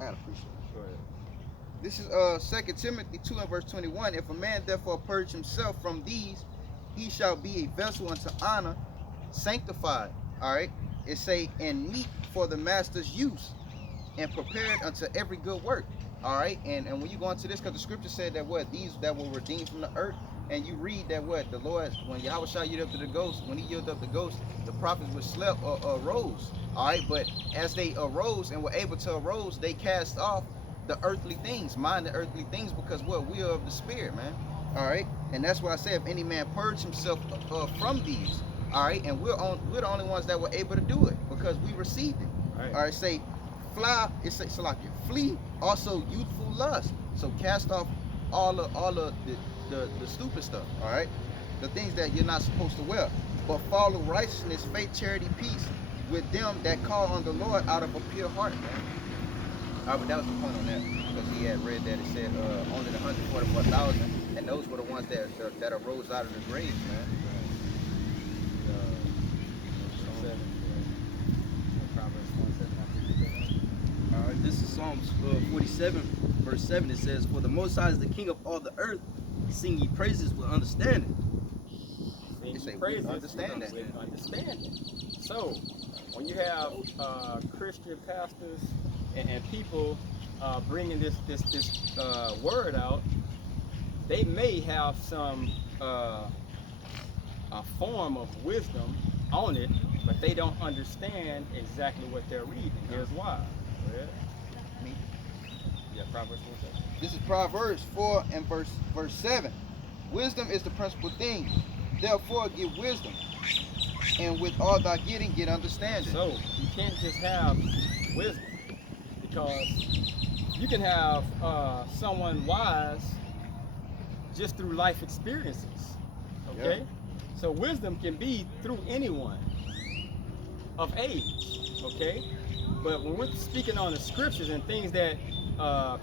I appreciate it. Go ahead. This is 2 Timothy 2 and verse 21. If a man therefore purge himself from these, he shall be a vessel unto honor, sanctified. All right. It say, and meet for the master's use, and prepared unto every good work. All right. And when you go into this, because the scripture said that what these that were redeemed from the earth, and you read that what the Lord, when Yahweh shall yield up to the ghost, when he yielded up the ghost, the prophets which slept arose. All right. But as they arose and were able to arose, they cast off the earthly things, mind the earthly things, because what we are of the spirit, man. All right. And that's why I say, if any man purge himself from these, all right, and we're the only ones that were able to do it because we received it. Right. All right, say fly, it say Salakia, flee also youthful lust. So cast off all of the stupid stuff, all right? The things that you're not supposed to wear. But follow righteousness, faith, charity, peace with them that call on the Lord out of a pure heart, man. All right, but that was the point on that, because he had read that it said only the 144,000, and those were the ones that arose out of the graves, man. All right, this is Psalms 47, verse 7. It says, "For the Most High is the King of all the earth. Sing ye praises with understanding." Sing say ye we praises understand that. with understanding. So, when you have Christian pastors and people bringing this word out, they may have some a form of wisdom on it, but they don't understand exactly what they're reading. Here's why. Go ahead. Me. Yeah, Proverbs 4:7. This is Proverbs 4 and verse 7. Wisdom is the principal thing. Therefore get wisdom, and with all thy getting, get understanding. So you can't just have wisdom, because you can have someone wise just through life experiences. Okay? Yeah. So wisdom can be through anyone of age. Okay? But when we're speaking on the scriptures and things that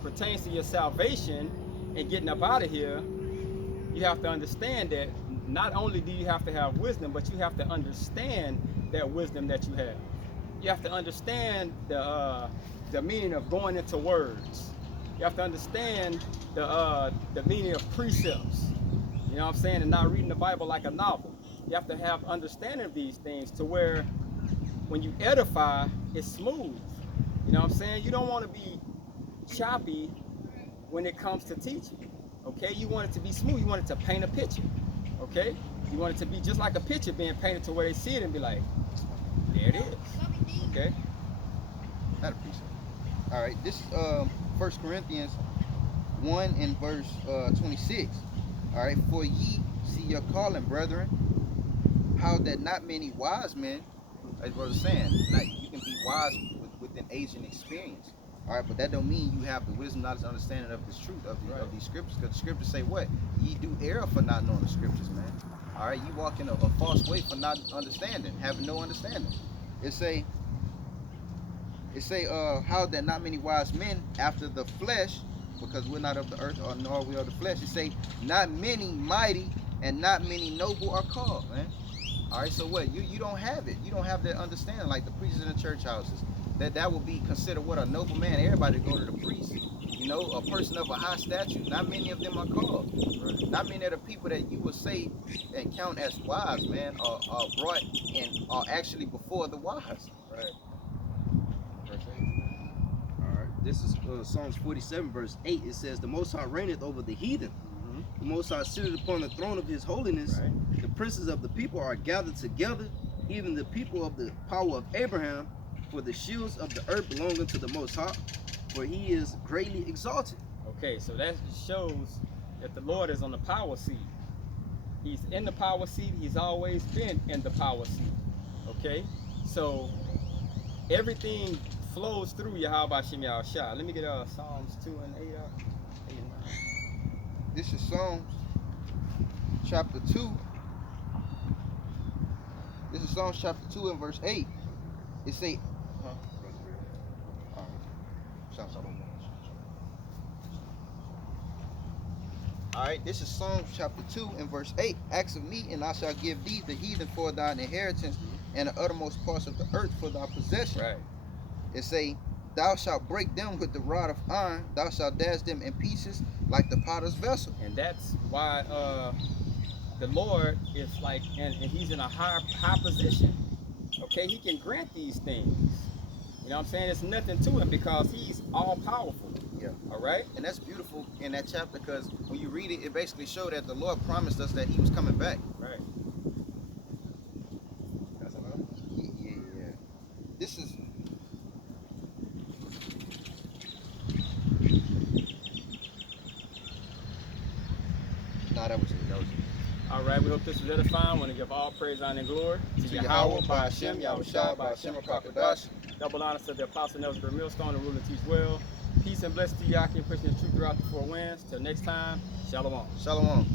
pertains to your salvation and getting up out of here, you have to understand that not only do you have to have wisdom, but you have to understand that wisdom that you have. You have to understand the meaning of going into words. You have to understand the meaning of precepts. You know what I'm saying? And not reading the Bible like a novel. You have to have understanding of these things to where when you edify, it's smooth. You know what I'm saying? You don't want to be choppy when it comes to teaching. Okay? You want it to be smooth. You want it to paint a picture. Okay? You want it to be just like a picture being painted to where they see it and be like, there it is. Okay? Not appreciate it. All right, this is 1 Corinthians 1 and verse 26. All right, for ye see your calling, brethren, how that not many wise men, as brother saying, like you can be wise with an age and experience. All right, but that don't mean you have the wisdom, knowledge, understanding of this truth of these scriptures. Because the scriptures say what? Ye do err for not knowing the scriptures, man. All right, you walk in a false way for not understanding, having no understanding. It say how that not many wise men after the flesh, because we're not of the earth, or nor are we of the flesh. It say not many mighty and not many noble are called, man. All right, so what? You don't have it. You don't have that understanding like the preachers in the church houses. That will be considered what a noble man. Everybody go to the priest. You know, a person of a high stature. Not many of them are called. Not many of the people that you would say and count as wise, man, are brought and are actually before the wise. Right. All right, this is Psalms 47, verse 8. It says, "The Most High reigneth over the heathen. The Most High sitteth upon the throne of his holiness. Right. The princes of the people are gathered together, even the people of the power of Abraham. For the shields of the earth belong unto the Most High, for he is greatly exalted." Okay, so that shows that the Lord is on the power seat. He's in the power seat. He's always been in the power seat. Okay? So everything flows through Yahweh Shem Yahushua. Let me get Psalms 2 and 8 out. 8 and 9. This is Psalms chapter 2. This is Psalms chapter 2 and verse 8. It say, all right, this is Psalms chapter 2 and verse 8. Ask of me, and I shall give thee the heathen for thine inheritance, and the uttermost parts of the earth for thy possession. Right. It say, Thou shalt break them with the rod of iron. Thou shalt dash them in pieces like the potter's vessel. And that's why the Lord is like, and he's in a high position. Okay, he can grant these things. You know what I'm saying? It's nothing to him because he's all powerful. Yeah. All right. And that's beautiful in that chapter because when you read it, it basically showed that the Lord promised us that he was coming back. Right. That's enough. Yeah. This is... Nah, that was it. All right, we hope this was edifying. I want to give all praise, honor, and glory to Yahweh, by Hashem, Yahushua, by Hashem, HaKadosh. Double honors to the Apostle Nelson Millstone and rule and teach well. Peace and blessings to Yaki and preaching the truth throughout the four winds. Till next time, Shalom. Shalom.